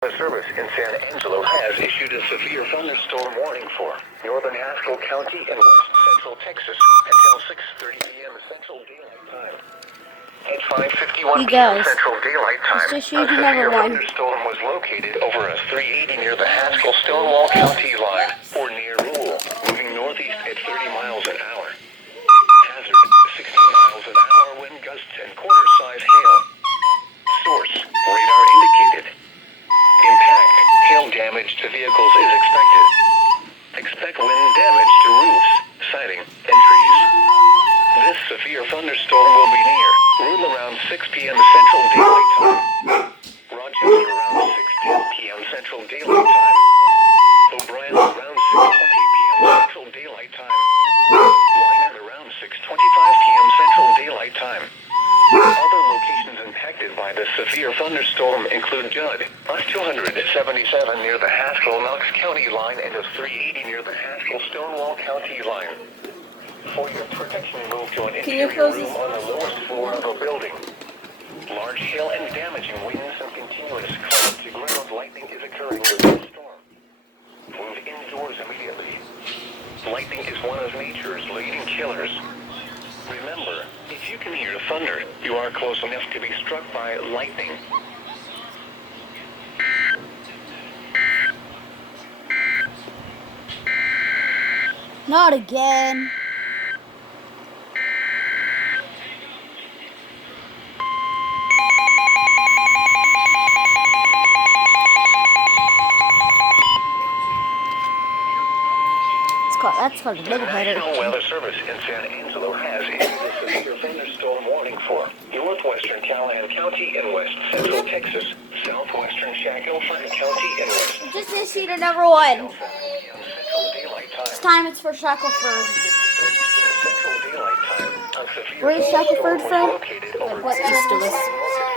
The service in San Angelo has issued a severe thunderstorm warning for northern Haskell County and west central Texas until 6:30 p.m. Central Daylight Time. At 5:51 p.m. Central Daylight Time, a severe thunderstorm was located over a 380 near the Haskell-Stonewall County line, or near Rule, moving northeast at 30 miles an hour. Hazard, 16 miles an hour wind gusts and quarter-size hail. Source, radar indicated. Impact, hail damage to vehicles is expected. Expect wind damage to roofs, siding, and trees. This severe thunderstorm will be near Rule around 6 p.m. Central Daylight Time. Rochester around 6:10 p.m. Central Daylight Time. O'Brien around 6:20 p.m. Central Daylight Time. Wynard around 6:25 p.m. Central Daylight Time. Other locations impacted by the severe thunderstorm include Judd, US 277 near the Haskell-Knox County line and US 380 near the Haskell-Stonewall County line. For your protection, move to an interior room on the lowest floor of a building. Large hail and damaging winds and continuous cloud-to-ground lightning is occurring with the storm. Move indoors immediately. Lightning is one of nature's leading killers. Remember, if you can hear thunder, you are close enough to be struck by lightning. Not again. That's called a little better. The National Weather Service in San Angelo has issued a severe thunderstorm warning for northwestern Callahan County and west central Texas, southwestern Shackelford County and west. Just issued another one. This time it's for Shackelford. Where is Shackelford from? Like what east of us?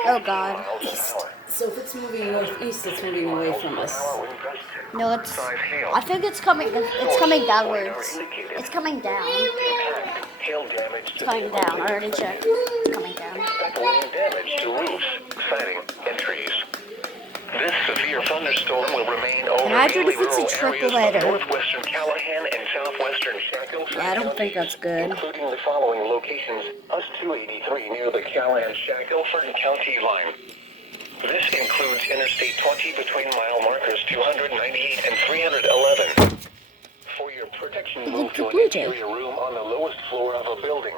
Oh God. East. So if it's moving northeast, it's moving away from us. No, it's. I think it's coming. It's coming downwards. It's coming down. It's coming down. I already checked. It's coming down. Wind damage to roofs, siding, and trees. This severe thunderstorm will remain over Imagine if it's a triple header. Northwestern Callahan and southwestern Shackelford. Yeah, I don't think that's good. Including the following locations: US 283 near the Callahan-Shackelford County line. This includes Interstate 20 between mile markers 298 and 311. For your protection, move to an interior room on the lowest floor of a building.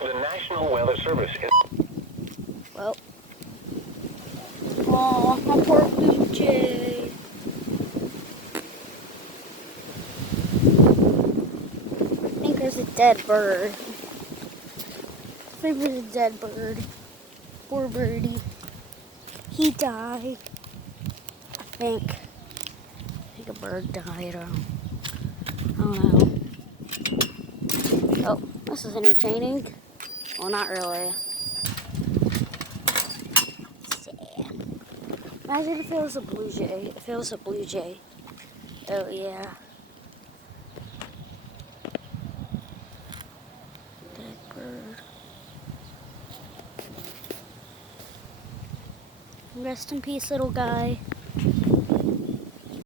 The National Weather Service is... Well. Oh, my poor Blue Jay. I think there's a dead bird. I think there's a dead bird. Poor birdie. He died. I think a bird died. I don't know. Oh, this is entertaining. Well, not really. Sad. Imagine if it was a blue jay. If it was a blue jay. Oh, yeah. Dead bird. Rest in peace, little guy.